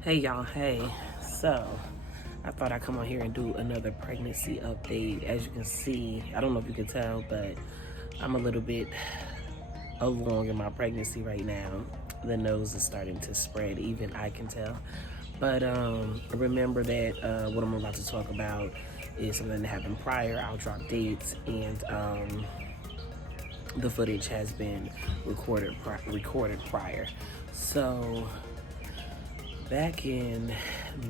Hey y'all, hey. So, I thought I'd come on here and do another pregnancy update. As you can see, I don't know if you can tell, but I'm a little bit along in my pregnancy right now. The nose is starting to spread, even I can tell. But remember that what I'm about to talk about is something that happened prior. I'll drop dates, and the footage has been recorded prior. So back in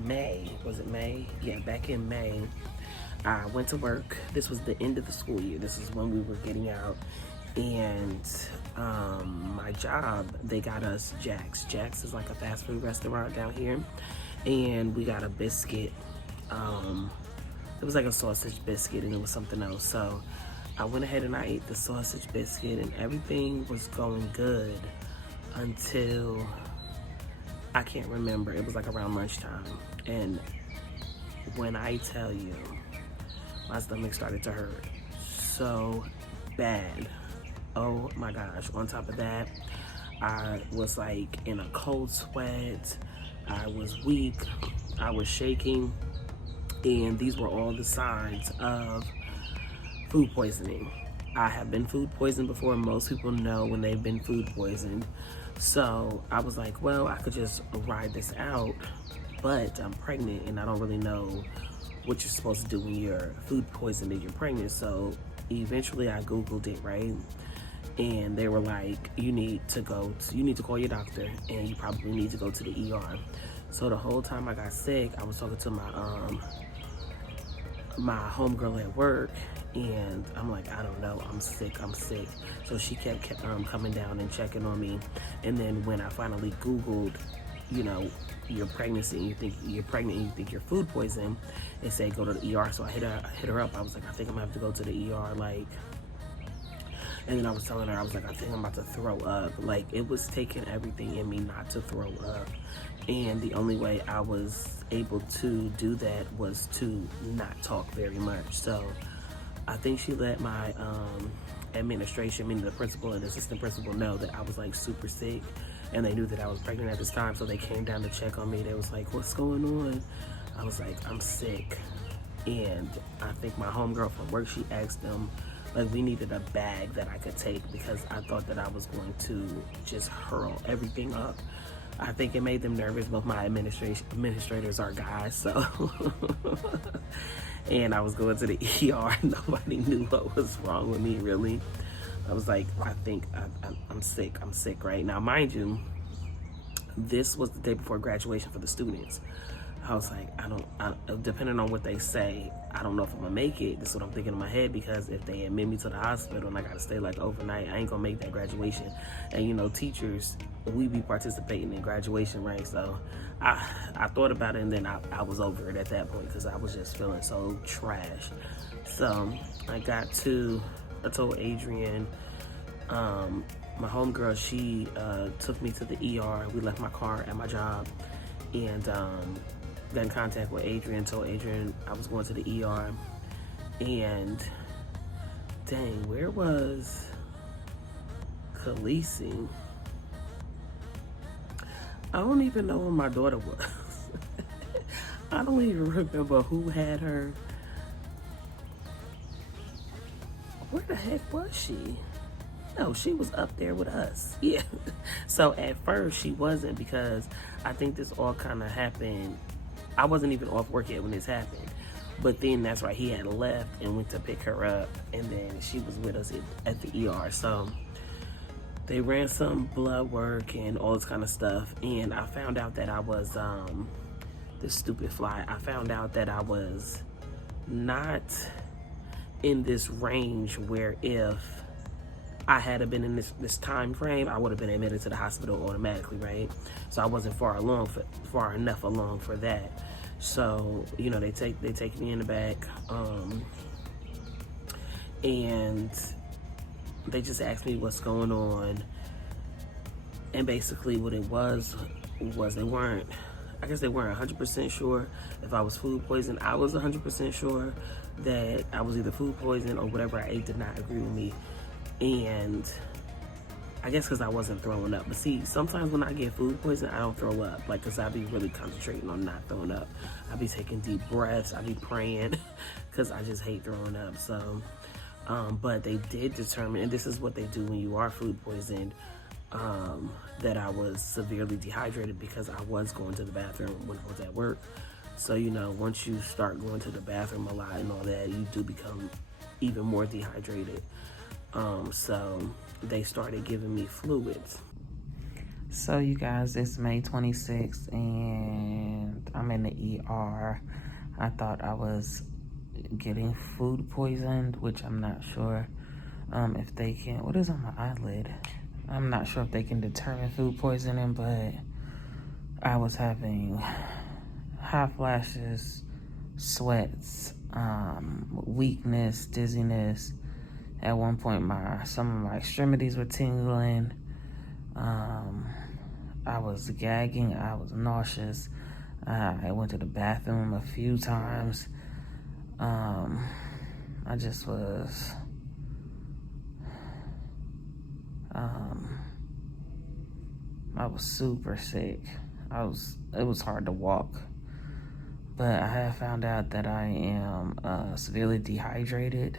May, was it May? Yeah, back in May, I went to work. This was the end of the school year. This is when we were getting out. And my job, they got us Jack's. Jack's is like a fast food restaurant down here. And we got a biscuit. It was like a sausage biscuit and it was something else. So I went ahead and I ate the sausage biscuit and everything was going good until I can't remember. It was like around lunchtime. And when I tell you, my stomach started to hurt so bad. Oh my gosh. On top of that, I was like in a cold sweat. I was weak. I was shaking. And these were all the signs of food poisoning. I have been food poisoned before. Most people know when they've been food poisoned. So I was like, well, I could just ride this out, but I'm pregnant and I don't really know what you're supposed to do when you're food poisoned and you're pregnant. So eventually I Googled it, right? And they were like, you need to call your doctor and you probably need to go to the ER. So the whole time I got sick, I was talking to my homegirl at work, and I'm like, I don't know, I'm sick. So she kept coming down and checking on me. And then when I finally Googled, your pregnancy and you think you're pregnant and you think you're food poisoned, it said go to the ER. So I hit her up. I was like, I think I'm gonna have to go to the ER, and then I was telling her, I was like, I think I'm about to throw up. Like, it was taking everything in me not to throw up. And the only way I was able to do that was to not talk very much. So I think she let my administration, meaning the principal and assistant principal, know that I was like super sick. And they knew that I was pregnant at this time. So they came down to check on me. They was like, what's going on? I was like, I'm sick. And I think my homegirl from work, she asked them, like, we needed a bag that I could take because I thought that I was going to just hurl everything up. I think it made them nervous. Both my administrators are guys, so. And I was going to the ER. Nobody knew what was wrong with me, really. I was like, I think I'm sick. I'm sick, right? Now, mind you, this was the day before graduation for the students. I was like, depending on what they say, I don't know if I'm gonna make it. This is what I'm thinking in my head, because if they admit me to the hospital and I gotta stay like overnight, I ain't gonna make that graduation. And teachers, we be participating in graduation, right? So I thought about it, and then I was over it at that point because I was just feeling so trash. So I told Adrian, my homegirl, she took me to the ER. We left my car at my job, and got in contact with Adrian, told Adrian I was going to the ER, and dang, where was Khaleesi? I don't even know where my daughter was. I don't even remember who had her. Where the heck was she? No, she was up there with us. Yeah. So at first she wasn't, because I think this all kind of happened. I wasn't even off work yet when this happened. But then that's right, he had left and went to pick her up, and then she was with us at the ER. So they ran some blood work and all this kind of stuff. And I found out that I was, this stupid fly, I found out that I was not in this range where if I had been in this time frame, I would have been admitted to the hospital automatically, right? So I wasn't far enough along for that. So they take me in the back, and they just asked me what's going on. And basically, what it was they weren't 100% sure if I was food poisoned. I was 100% sure that I was either food poisoned or whatever I ate did not agree with me. And I guess because I wasn't throwing up. But see, sometimes when I get food poisoning, I don't throw up. Like, because I be really concentrating on not throwing up. I be taking deep breaths. I be praying because I just hate throwing up. So, but they did determine, and this is what they do when you are food poisoned, that I was severely dehydrated because I was going to the bathroom when I was at work. So, you know, once you start going to the bathroom a lot and all that, you do become even more dehydrated. So they started giving me fluids. So you guys, it's May 26th and I'm in the ER. I thought I was getting food poisoned, which I'm not sure if they can. What is on my eyelid? I'm not sure if they can determine food poisoning, but I was having hot flashes, sweats, weakness, dizziness. At one point, some of my extremities were tingling. I was gagging. I was nauseous. I went to the bathroom a few times. I just was. I was super sick. It was hard to walk. But I have found out that I am severely dehydrated.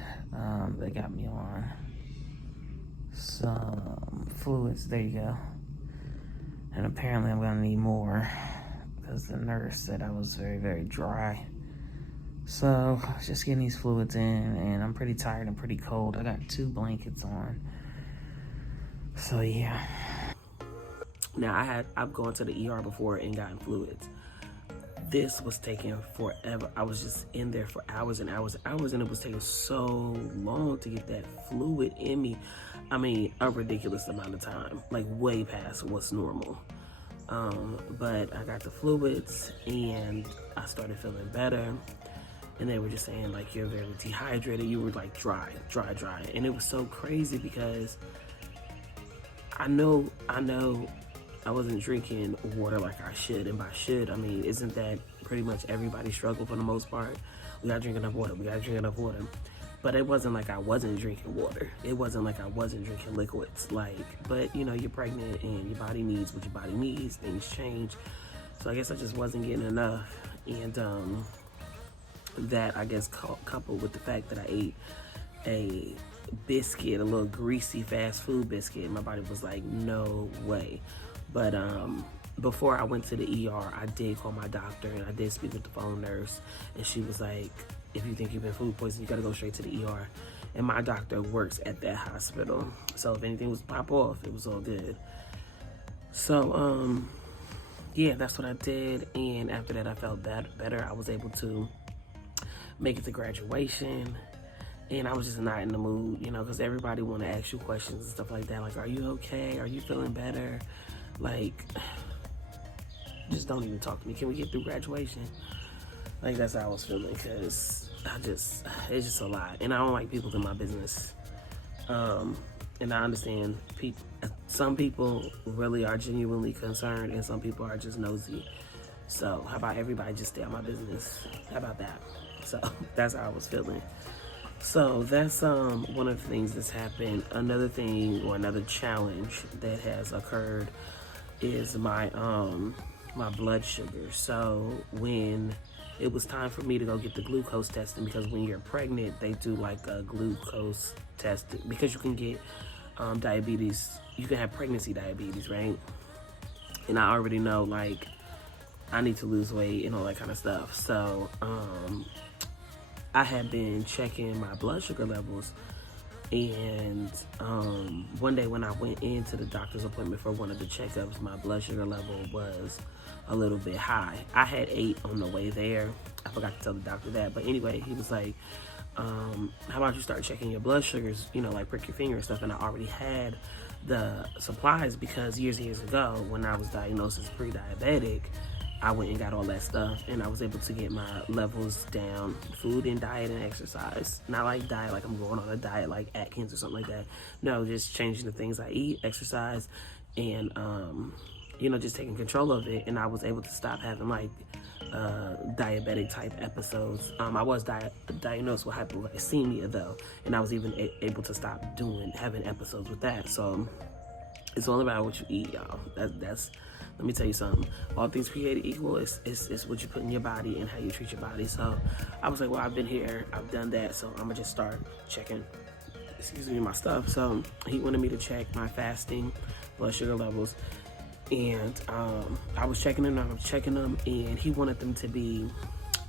They got me on some fluids. There you go. And apparently I'm gonna need more because the nurse said I was very, very dry. So just getting these fluids in, and I'm pretty tired and pretty cold. I got 2 blankets on. So yeah. Now I've gone to the ER before and gotten fluids. This was taking forever. I was just in there for hours and hours and hours, and it was taking so long to get that fluid in me. I mean, a ridiculous amount of time, like way past what's normal. But I got the fluids and I started feeling better. And they were just saying, like, you're very dehydrated. You were like dry. And it was so crazy because I know I wasn't drinking water like I should. And by should, I mean, isn't that pretty much everybody struggle for the most part? We gotta drink enough water. But it wasn't like I wasn't drinking water. It wasn't like I wasn't drinking liquids. But you know, you're pregnant and your body needs what your body needs. Things change. So I guess I just wasn't getting enough. And that, I guess, coupled with the fact that I ate a biscuit, a little greasy fast food biscuit, my body was like, no way. But before I went to the ER, I did call my doctor and I did speak with the phone nurse, and she was like, if you think you've been food poisoned, you gotta go straight to the ER. And my doctor works at that hospital, so if anything was pop off, it was all good. So yeah, that's what I did. And after that, I felt better. I was able to make it to graduation, and I was just not in the mood, you know, because everybody want to ask you questions and stuff like that, like, are you okay? Are you feeling better? Like, just don't even talk to me. Can we get through graduation? Like, that's how I was feeling, because it's just a lot, and I don't like people in my business. And I understand some people really are genuinely concerned, and some people are just nosy. So how about everybody just stay out my business? How about that? So that's how I was feeling. So that's one of the things that's happened. Another thing, or another challenge that has occurred, is my my blood sugar. So when it was time for me to go get the glucose testing, because when you're pregnant, they do like a glucose test, because you can get diabetes. You can have pregnancy diabetes, right? And I already know, like, I need to lose weight and all that kind of stuff. So I had been checking my blood sugar levels, and one day when I went into the doctor's appointment for one of the checkups, my blood sugar level was a little bit high. I had ate on the way there. I forgot to tell the doctor that, but anyway, he was like, how about you start checking your blood sugars, you know, like prick your finger and stuff. And I already had the supplies, because years ago, when I was diagnosed as pre-diabetic, I went and got all that stuff, and I was able to get my levels down. Food and diet and exercise. Not like diet, like I'm going on a diet like Atkins or something like that. No, just changing the things I eat, exercise, and you know, just taking control of it. And I was able to stop having like diabetic type episodes. I was diagnosed with hypoglycemia though, and I was even able to stop having episodes with that. So It's all about what you eat, y'all. That's let me tell you something. All things created equal is what you put in your body and how you treat your body. So I was like, well, I've been here, I've done that, so I'm gonna just start checking, my stuff. So he wanted me to check my fasting blood sugar levels, and I was checking them, and he wanted them to be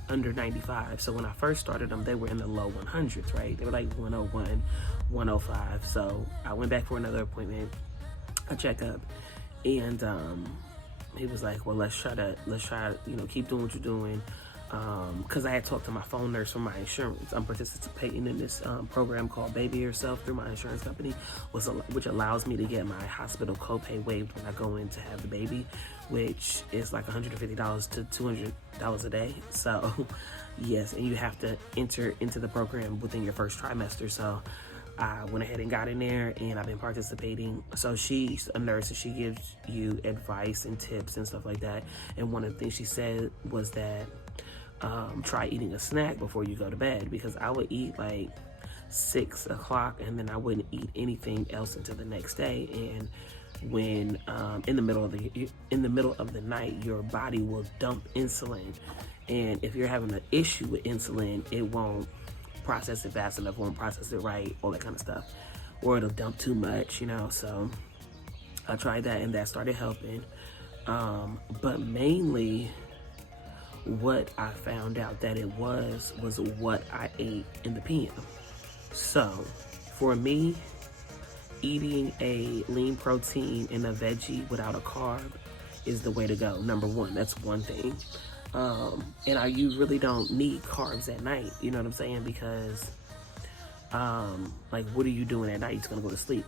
under 95. So when I first started them, they were in the low 100s, right? They were like 101, 105. So I went back for another appointment, a checkup, and he was like, well, let's try, keep doing what you're doing. Because I had talked to my phone nurse from my insurance. I'm participating in this program called Baby Yourself through my insurance company, which allows me to get my hospital copay waived when I go in to have the baby, which is like $150 to $200 a day. So, yes, and you have to enter into the program within your first trimester. So I went ahead and got in there, and I've been participating. So she's a nurse, and she gives you advice and tips and stuff like that. And one of the things she said was that try eating a snack before you go to bed, because I would eat like 6 o'clock and then I wouldn't eat anything else until the next day. And when in the middle of the night, your body will dump insulin, and if you're having an issue with insulin, it won't process it fast enough, won't process it right, all that kind of stuff, or it'll dump too much, So I tried that, and that started helping. But mainly what I found out that it was what I ate in the PM. So for me, eating a lean protein and a veggie without a carb is the way to go. Number one, that's one thing. And you really don't need carbs at night, you know what I'm saying? Because like, what are you doing at night? You're just gonna go to sleep.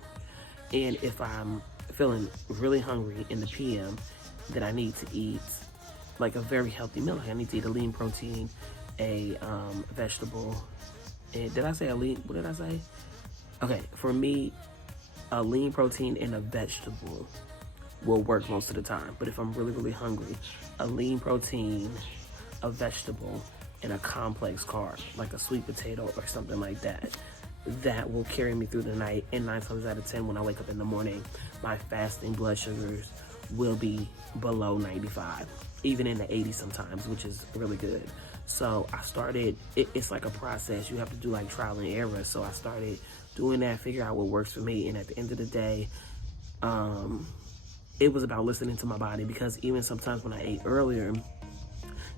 And if I'm feeling really hungry in the PM, then I need to eat like a very healthy meal. I need to eat a lean protein, a vegetable, and did I say a lean? What did I say? Okay, for me, a lean protein and a vegetable will work most of the time. But if I'm really, really hungry, a lean protein, a vegetable, and a complex carb, like a sweet potato or something like that, that will carry me through the night. And 9 times out of 10, when I wake up in the morning, my fasting blood sugars will be below 95, even in the 80s sometimes, which is really good. So I started, it's like a process. You have to do like trial and error. So I started doing that, figure out what works for me. And at the end of the day, it was about listening to my body, because even sometimes when I ate earlier,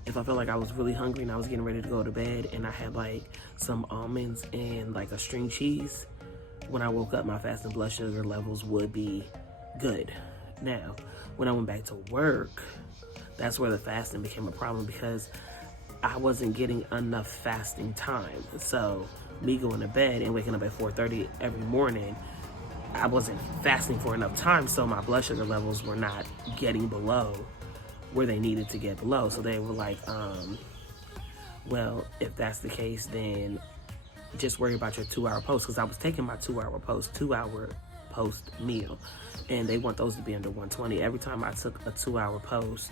if I felt like I was really hungry and I was getting ready to go to bed and I had like some almonds and like a string cheese, when I woke up, my fasting blood sugar levels would be good. Now, when I went back to work, that's where the fasting became a problem, because I wasn't getting enough fasting time. So me going to bed and waking up at 4:30 every morning, I wasn't fasting for enough time, so my blood sugar levels were not getting below where they needed to get below. So they were like, well, if that's the case, then just worry about your 2-hour post, because I was taking my 2-hour post meal, and they want those to be under 120. Every time I took a 2-hour post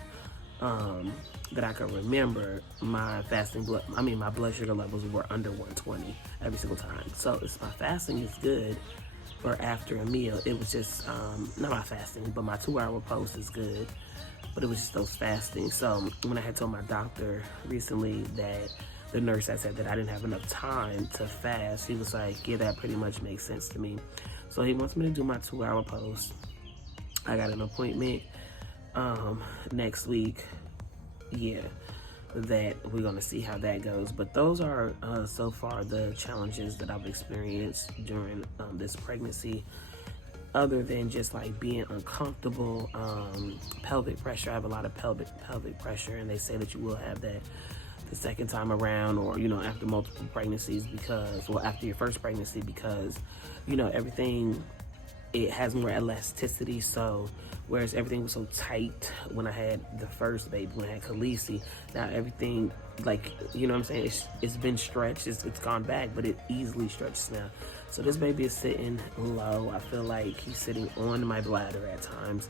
that I could remember, my blood sugar levels were under 120 every single time. So my fasting is good for after a meal. It was just not my fasting, but my 2-hour post is good, but it was just those fasting. So when I had told my doctor recently that the nurse had said that I didn't have enough time to fast, he was like, yeah, that pretty much makes sense to me. So he wants me to do my 2-hour post. I got an appointment next week, that we're gonna see how that goes. But those are so far the challenges that I've experienced during this pregnancy, other than just like being uncomfortable. Pelvic pressure, I have a lot of pelvic pressure, and they say that you will have that the second time around, or after multiple pregnancies, after your first pregnancy, because everything, it has more elasticity. So whereas everything was so tight when I had the first baby, when I had Khaleesi, now everything, like, what I'm saying, it's been stretched, it's gone back, but it easily stretches now. So this baby is sitting low. I feel like he's sitting on my bladder at times,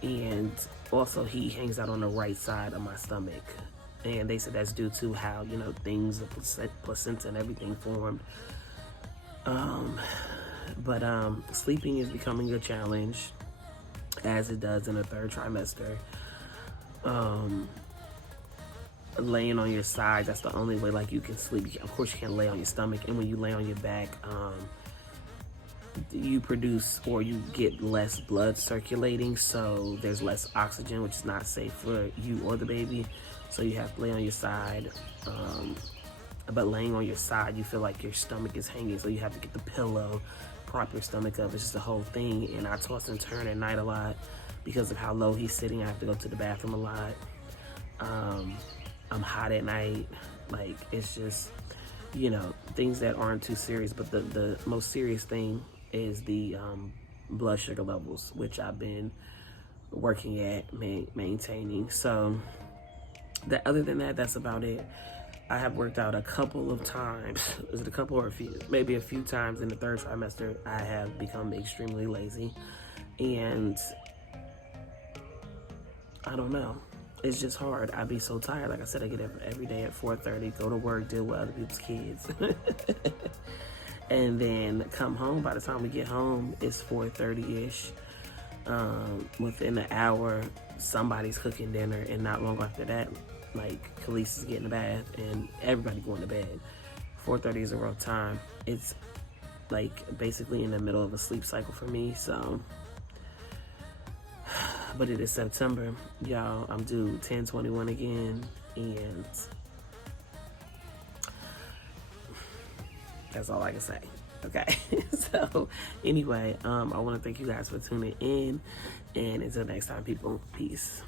and also he hangs out on the right side of my stomach. And they said that's due to how, things, the placenta and everything formed. But sleeping is becoming a challenge. as it does in the third trimester. Laying on your side, that's the only way like you can sleep. Of course you can't lay on your stomach, and when you lay on your back, you produce or you get less blood circulating, so there's less oxygen, which is not safe for you or the baby. So you have to lay on your side. But laying on your side, you feel like your stomach is hanging, so you have to get the pillow, prop your stomach up. It's just a whole thing. And I toss and turn at night a lot because of how low he's sitting. I have to go to the bathroom a lot. I'm hot at night. Like, it's just, you know, things that aren't too serious. But the most serious thing is the blood sugar levels, which I've been working at maintaining. So other than that, that's about it. I have worked out a couple of times. Is it a couple or a few? Maybe a few times in the third trimester. I have become extremely lazy, and I don't know. It's just hard. I be so tired. Like I said, I get up every day at 4:30, go to work, deal with other people's kids. And then come home. By the time we get home, it's 4:30-ish. Within an hour, somebody's cooking dinner, and not long after that, like, Khalees is getting a bath, and everybody going to bed. 4:30 is a rough time. It's, like, basically in the middle of a sleep cycle for me, so... But it is September, y'all. I'm due 10/21 again, and that's all I can say. Okay. So anyway, I want to thank you guys for tuning in, and until next time, people, peace.